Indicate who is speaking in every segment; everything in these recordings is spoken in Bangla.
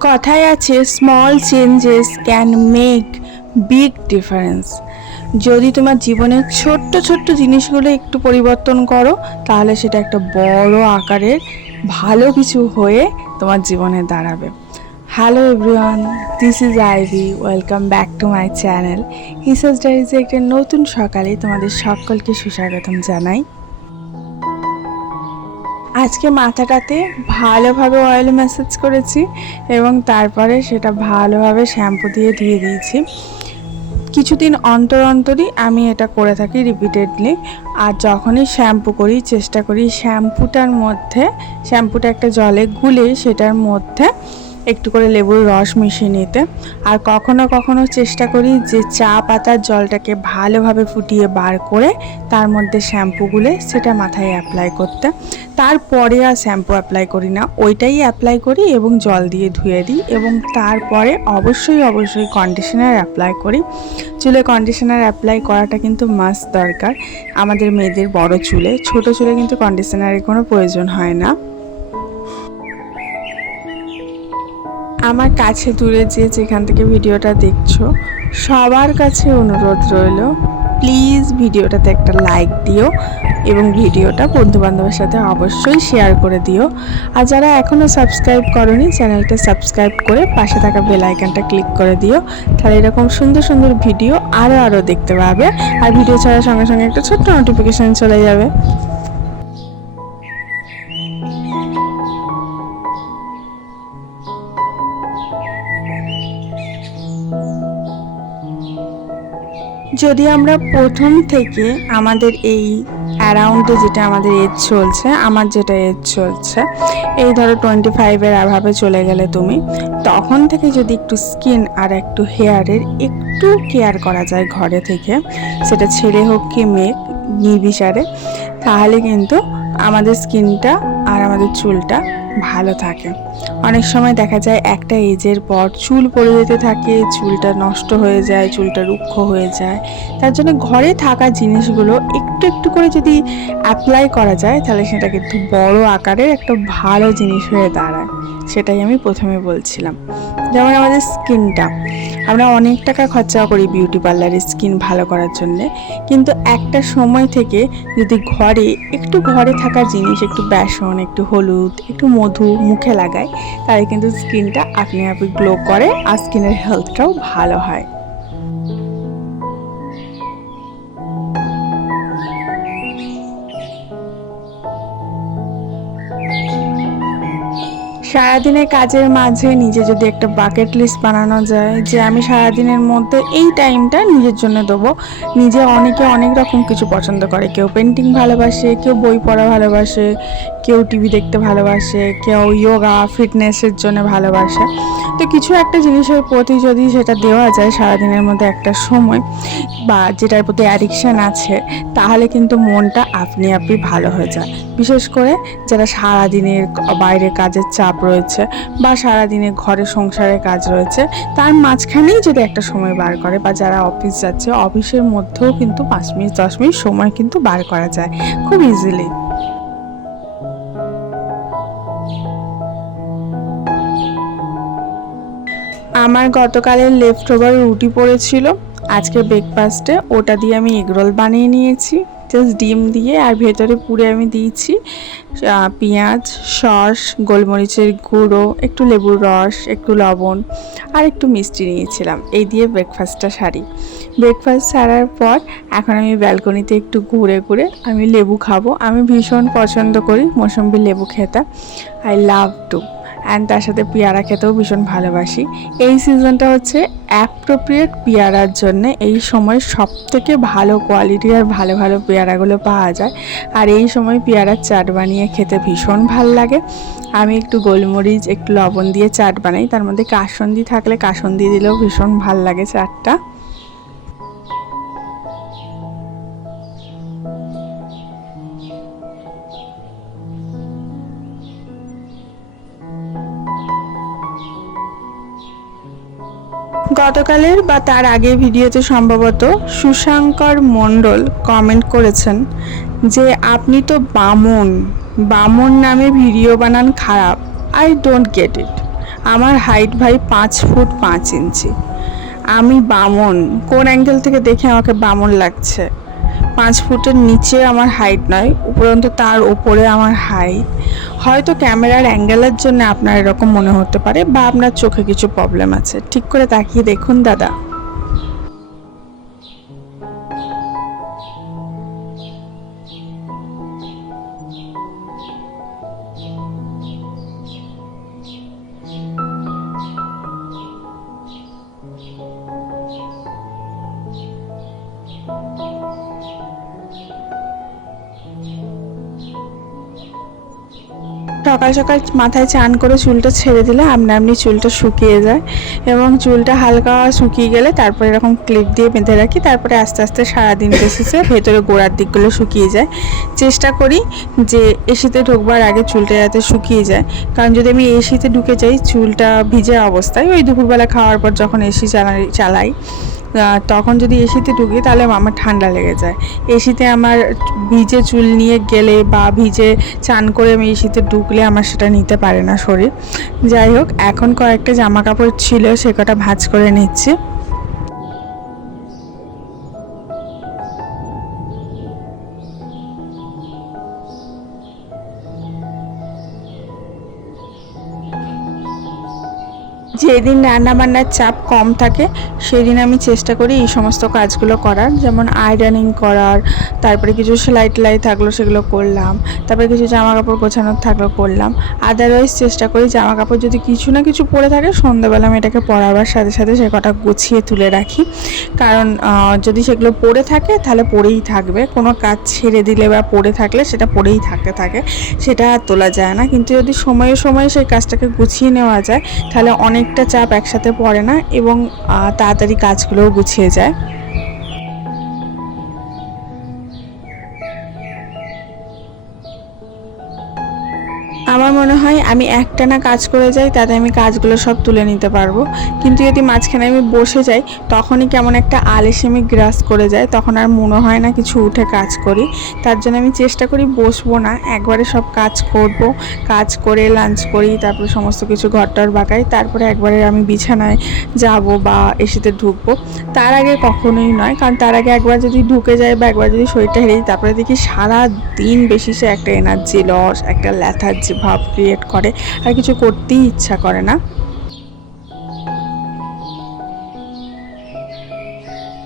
Speaker 1: কথায় আছে small changes can make big difference যদি তোমার জীবনের ছোট্ট ছোট্ট জিনিসগুলো একটু পরিবর্তন করো, তাহলে সেটা একটা বড় আকারের ভালো কিছু হয়ে তোমার জীবনে দাঁড়াবে। Hello everyone this is Ivy welcome back to my channel হিসাস ডাইরিজে একটা নতুন সকালে তোমাদের সকলকে সুস্বাগতম জানাই। আজকে মাথাটাতে ভালোভাবে অয়েল ম্যাসাজ করেছি এবং তারপরে সেটা ভালোভাবে শ্যাম্পু দিয়ে ধুয়ে দিয়েছি। কিছুদিন অন্তর অন্তরই আমি এটা করে থাকি রিপিটেডলি আর যখনই শ্যাম্পু করি, চেষ্টা করি শ্যাম্পুটার মধ্যে শ্যাম্পুটা একটা জলে গুলে সেটার মধ্যে একটু করে লেবুর রস মিশিয়ে নিতে। আর কখনো কখনো চেষ্টা করি যে চা পাতার জলটাকে ভালোভাবে ফুটিয়ে বার করে তার মধ্যে শ্যাম্পু গুলে সেটা মাথায় অ্যাপ্লাই করতে। তারপরে আর শ্যাম্পু অ্যাপ্লাই করি না। ওইটাই অ্যাপ্লাই করি এবং জল দিয়ে ধুয়ে দিই এবং তারপরে অবশ্যই অবশ্যই কন্ডিশনার অ্যাপ্লাই করি। চুলে কন্ডিশনার অ্যাপ্লাই করাটা কিন্তু মাস্ট দরকার। আমাদের মেয়েদের বড় চুলে। ছোট চুলে কিন্তু কন্ডিশনারের কোনো প্রয়োজন হয় না। আমার কাছে দূরে যে যেখান থেকে ভিডিওটা দেখছ, সবার কাছে অনুরোধ রইল প্লিজ ভিডিওটাতে একটা লাইক দিও এবং ভিডিওটা বন্ধুবান্ধবের সাথে অবশ্যই শেয়ার করে দিও। আর যারা এখনও সাবস্ক্রাইব করনি চ্যানেলটা সাবস্ক্রাইব করে পাশে থাকা বেল আইকনটা ক্লিক করে দিও, তাহলে এরকম সুন্দর সুন্দর ভিডিও আরও আরও দেখতে পাবে। আর ভিডিও ছাড়ার সঙ্গে সঙ্গে একটা ছোট্ট নোটিফিকেশান চলে যাবে। যদি আমরা প্রথম থেকে আমাদের এই অ্যারাউন্ডে যেটা আমাদের এজ চলছে, আমার যেটা এজ চলছে, এই ধরো টোয়েন্টি ফাইভের অভাবে চলে গেলে তুমি, তখন থেকে যদি একটু স্কিন আর একটু হেয়ারের একটু কেয়ার করা যায় ঘরে থেকে, সেটা ছেড়ে হোক কি মেয়ে, নির্বিচারে, তাহলে কিন্তু আমাদের স্কিনটা আর আমাদের চুলটা ভালো থাকে। অনেক সময় দেখা যায় একটা এজের পর চুল পড়ে যেতে থাকে, চুলটা নষ্ট হয়ে যায়, চুলটা রুক্ষ হয়ে যায়। তার জন্য ঘরে থাকা জিনিসগুলো একটু একটু করে যদি অ্যাপ্লাই করা যায়, তাহলে সেটা কিন্তু বড় আকারের একটা ভালো জিনিস হয়ে দাঁড়ায়। সেটাই আমি প্রথমে বলছিলাম। যেমন আমাদের স্কিনটা, আমরা অনেক টাকা খরচা করি বিউটি পার্লারের স্কিন ভালো করার জন্য, কিন্তু একটা সময় থেকে যদি ঘরে, একটু ঘরে থাকা জিনিস, একটু বেসন, একটু হলুদ, একটু মধু মুখে লাগায় তাহলে কিন্তু স্কিনটা আপনি আপনি গ্লো করে আর স্কিনের হেলথটাও ভালো হয়। সারাদিনের কাজের মাঝে নিজে যদি একটা বাকেট লিস্ট বানানো যায়, যে আমি সারাদিনের মধ্যে এই টাইমটা নিজের জন্য দেবো। নিজে অনেকে অনেক রকম কিছু পছন্দ করে। কেউ পেন্টিং ভালোবাসে, কেউ বই পড়া ভালোবাসে কেউ টিভি দেখতে ভালোবাসে, কেউ যোগা ফিটনেসের জন্য ভালোবাসে। তো কিছু একটা জিনিসের প্রতি যদি সেটা দেওয়া যায় সারাদিনের মধ্যে একটা সময় বা যেটার প্রতি অ্যাডিকশান আছে, তাহলে কিন্তু মনটা আপনি আপনি ভালো হয়ে যায়। বিশেষ করে যারা সারাদিনের বাইরে কাজের চাপ রয়েছে বা সারাদিনে ঘরে সংসারের কাজ রয়েছে, তার মাঝখানেই যদি একটা সময় বার করে বা যারা অফিস যাচ্ছে অফিসের মধ্যেও কিন্তু পাঁচ মিনিট, দশ মিনিট সময় কিন্তু বার করা যায় খুব ইজিলি আমার গতকালের লেফট ওভার রুটি পড়েছিল। আজকে ব্রেকফাস্টে ওটা দিয়ে আমি এগরোল বানিয়ে নিয়েছি। জাস্ট ডিম দিয়ে আর ভেতরে পুরে আমি দিয়েছি পেঁয়াজ সস গোলমরিচের গুঁড়ো, একটু লেবুর রস, একটু লবণ আর একটু মিষ্টি নিয়েছিলাম। এই দিয়ে ব্রেকফাস্টটা সারি। ব্রেকফাস্ট সারার পর এখন আমি ব্যালকনিতে একটু ঘুরে ঘুরে আমি লেবু খাব। আমি ভীষণ পছন্দ করি মৌসম্বি লেবু খেতে। আই লাভ টু অ্যান্ড তার সাথে পেয়ারা খেতেও ভীষণ ভালোবাসি। এই সিজনটা হচ্ছে অ্যাপ্রোপ্রিয়েট পেয়ারার জন্য এই সময় সব থেকে ভালো কোয়ালিটি আর ভালো ভালো পেয়ারাগুলো পাওয়া যায়। আর এই সময় পেয়ারার চাট বানিয়ে খেতে ভীষণ ভালো লাগে। আমি একটু গোলমরিচ, একটু লবণ দিয়ে চাট বানাই। তার মধ্যে কাসন্দি থাকলে কাসন্দি দিলেও ভীষণ ভালো লাগে চাটটা। গতকালের বা তার আগে ভিডিওতে সম্ভবত সুশাঙ্কর মণ্ডল কমেন্ট করেছেন যে, আপনি তো বামন। বামন নামে ভিডিও বানান খারাপ। আই ডোন্ট গেট ইট আমার হাইট ভাই পাঁচ ফুট পাঁচ ইঞ্চি। আমি বামন। কোন অ্যাঙ্গেল থেকে দেখে আমাকে বামন লাগছে? পাঁচ ফুটের নিচে আমার হাইট নয়, উপরন্তু তার ওপরে আমার হাইট হয়তো ক্যামেরার অ্যাঙ্গেলের জন্য আপনার এরকম মনে হতে পারে বা আপনার চোখে কিছু প্রবলেম আছে। ঠিক করে তাকিয়ে দেখুন, দাদা। সকাল সকাল মাথায় চান করে চুলটা ছেড়ে দিলে আপনা আপনি চুলটা শুকিয়ে যায় এবং চুলটা হালকা শুকিয়ে গেলে তারপরে এরকম ক্লিপ দিয়ে বেঁধে রাখি, তারপরে আস্তে আস্তে সারাদিন বেসিসে ভেতরে গোড়ার দিকগুলো শুকিয়ে যায়। চেষ্টা করি যে এসিতে ঢোকবার আগে চুলটা যাতে শুকিয়ে যায়। কারণ যদি আমি এসিতে ঢুকে যাই, চুলটা ভিজে অবস্থায়, ওই দুপুরবেলা খাওয়ার পর যখন এসি চালাই চালাই তখন যদি এসিতে ঢুকি তাহলে আমার ঠান্ডা লেগে যায়। এসিতে আমার ভিজে চুল নিয়ে গেলে বা ভিজে চান করে আমি এসিতে ঢুকলে আমার সেটা নিতে পারে না শরীর। যাই হোক, এখন কয়েকটা জামা কাপড় ছিল, সে কটা ভাজ করে নিচ্ছি। যেদিন রান্না বান্নার চাপ কম থাকে, সেদিন আমি চেষ্টা করি এই সমস্ত কাজগুলো করার। যেমন আয়রনিং করার, তারপরে কিছু সেলাই টেলাই থাকল সেগুলো করলাম, তারপরে কিছু জামা কাপড় গোছানোর থাকল করলাম। আদারওয়াইজ চেষ্টা করি জামা কাপড় যদি কিছু না কিছু পরে থাকে, সন্ধ্যাবেলা আমি এটাকে পরাবার সাথে সাথে সে কটা গুছিয়ে তুলে রাখি। কারণ যদি সেগুলো পরে থাকে, তাহলে পরেই থাকবে। কোনো কাজ ছেড়ে দিলে বা পরে থাকলে সেটা পরেই থাকতে থাকে। সেটা আর তোলা যায় না। কিন্তু যদি সময়ে সময়ে সেই কাজটাকে গুছিয়ে নেওয়া যায়, তাহলে অনেকটা চাপ একসাথে পড়ে না এবং তাড়াতাড়ি কাজগুলোও গুছিয়ে যায়। আমি একটানা কাজ করে যাই, তাতে আমি কাজগুলো সব তুলে নিতে পারব। কিন্তু যদি মাঝখানে আমি বসে যাই, তখনই কেমন একটা আলেসেমি গ্রাস করে যায় তখন আর মনে হয় না কিছু উঠে কাজ করি। তার জন্য আমি চেষ্টা করি বসবো না, একবারে সব কাজ করব, কাজ করে লাঞ্চ করি, তারপরে সমস্ত কিছু ঘরটার বাগাই, তারপরে একবারে আমি বিছানায় যাব বা এসিতে ঢুকবো। তার আগে কখনোই নয়, কারণ তার আগে একবার যদি ঢুকে যায় বা একবার যদি শরীরটা হেরে তারপরে দেখি সারা দিন বেশি সে একটা এনার্জি লস একটা ল্যাথার্জি ভাব ক্রিয়েট করে। আর কিছু করতেই ইচ্ছা করে না।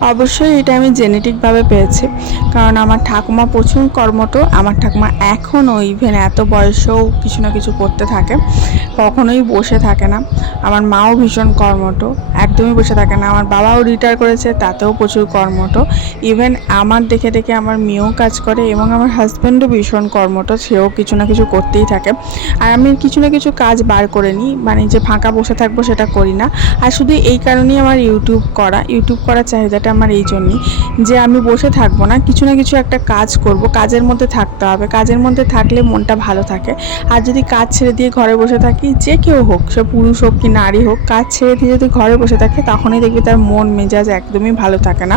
Speaker 1: অবশ্যই এটা আমি জেনেটিকভাবে পেয়েছি। কারণ আমার ঠাকুমা প্রচুর কর্মঠ, আমার ঠাকুমা এখনও ইভেন এত বয়সেও কিছু না কিছু করতে থাকে, কখনোই বসে থাকে না। আমার মাও ভীষণ কর্মঠ, একদমই বসে থাকে না। আমার বাবাও রিটায়ার করেছে, তাতেও প্রচুর কর্মঠ। ইভেন আমার দেখে দেখে আমার মেয়েও কাজ করে এবং আমার হাজব্যান্ডও ভীষণ কর্মঠ, সেও কিছু না কিছু করতেই থাকে। আর আমি কিছু না কিছু কাজ বার করে নিই মানে যে ফাঁকা বসে থাকব সেটা করি না। আর শুধু এই কারণেই আমার ইউটিউব করা ইউটিউব করার চাহিদাটা আমার এই জন্যই যে আমি বসে থাকব না, কিছু না কিছু একটা কাজ করব, কাজের মধ্যে থাকতে হবে। কাজের মধ্যে থাকলে মনটা ভালো থাকে। আর যদি কাজ ছেড়ে দিয়ে ঘরে বসে থাকি, যে কেউ হোক, সে পুরুষ হোক কি নারী হোক, কাজ ছেড়ে দিয়ে যদি ঘরে বসে থাকে, তখনই দেখবি তার মন, মেজাজ একদমই ভালো থাকে না।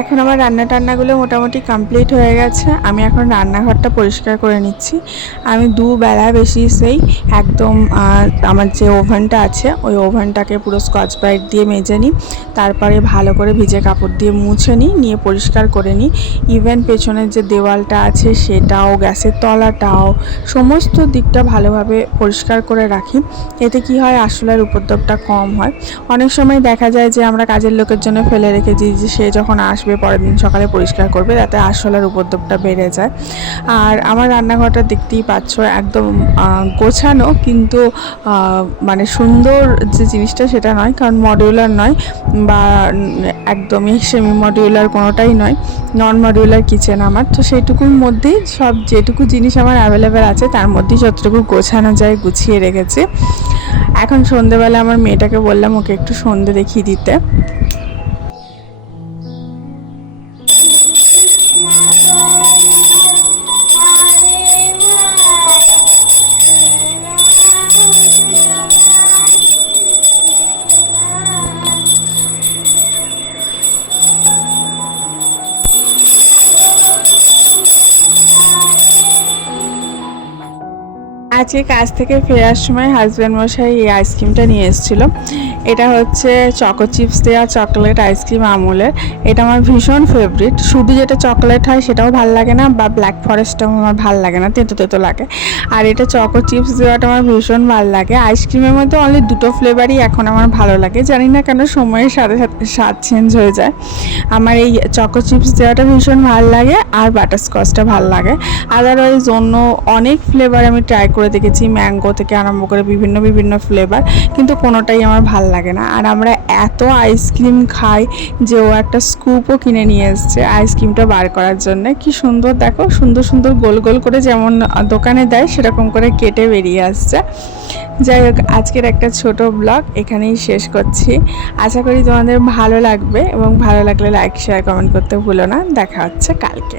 Speaker 1: এখন আমার রান্না টান্নাগুলো মোটামুটি কমপ্লিট হয়ে গেছে। আমি এখন রান্নাঘরটা পরিষ্কার করে নিচ্ছি। আমি দুবেলা বেশি সেই একদম আমার যে ওভেনটা আছে, ওই ওভেনটাকে পুরো স্কচ ব্রাইট দিয়ে মেজে নিই। তারপরে ভালো করে ভিজে কাপড় দিয়ে মুছে নিই, নিয়ে পরিষ্কার করে নিই। ইভেন পেছনের যে দেওয়ালটা আছে, সেটাও, গ্যাসের তলাটাও, সমস্ত দিকটা ভালোভাবে পরিষ্কার করে রাখি। এতে কি হয়, আসলের উপদ্রবটা কম হয়। অনেক সময় দেখা যায় যে আমরা কাজের লোকের জন্য ফেলে রেখেছি যে সে যখন আসবে পরের দিন সকালে পরিষ্কার করবে তাতে আসলের উপদ্রবটা বেড়ে যায়। আর আমার রান্নাঘরটা দেখতেই পাচ্ছ একদম গোছানো কিন্তু মানে সুন্দর যে জিনিসটা সেটা নয়, কারণ মডিউলার নয় বা একদমই সেমি মডিউলার কোনোটাই নয় নন মডিউলার কিচেন আমার। তো সেইটুকুর মধ্যেই সব যেটুকু জিনিস আমার অ্যাভেলেবেল আছে, তার মধ্যেই যতটুকু গোছানো যায় গুছিয়ে রেখেছি। এখন সন্ধেবেলা আমার মেয়েটাকে বললাম, ওকে একটু সন্ধে দেখিয়ে দিতে। আজকে কাজ থেকে ফেরার সময় হাজব্যান্ড মশাই এই আইসক্রিমটা নিয়ে এসেছিল। এটা হচ্ছে চকো চিপস দেওয়া চকলেট আইসক্রিম আমুলের। এটা আমার ভীষণ ফেভারিট শুধু যেটা চকলেট হয় সেটাও ভালো লাগে না বা ব্ল্যাক ফরেস্টটাও আমার ভালো লাগে না, তেতো তেতো লাগে। আর এটা চকো চিপস দেওয়াটা আমার ভীষণ ভালো লাগে। আইসক্রিমের মধ্যে অনলি দুটো ফ্লেভারই এখন আমার ভালো লাগে। জানি না কেন সময়ের সাথে সাথে স্বাদ চেঞ্জ হয়ে যায়। আমার এই চকো চিপস দেওয়াটা ভীষণ ভালো লাগে আর বাটারস্কচটা ভালো লাগে। আদারওয়াইজ অন্য অনেক ফ্লেভার আমি ট্রাই করে দেখেছি। ম্যাঙ্গো থেকে আরম্ভ করে বিভিন্ন বিভিন্ন ফ্লেভার কিন্তু কোনোটাই আমার ভালো লাগে না। আর আমরা এত আইসক্রিম খাই যে ও একটা স্কুপও কিনে নিয়ে এসছে আইসক্রিমটা বার করার জন্য। কি সুন্দর দেখো, সুন্দর সুন্দর গোল গোল করে যেমন দোকানে দেয় সেরকম করে কেটে বেরিয়ে আসছে। যাই হোক, আজকের একটা ছোট ব্লগ এখানেই শেষ করছি। আশা করি তোমাদের ভালো লাগবে এবং ভালো লাগলে লাইক শেয়ার কমেন্ট করতে ভুলো না। দেখা হচ্ছে কালকে।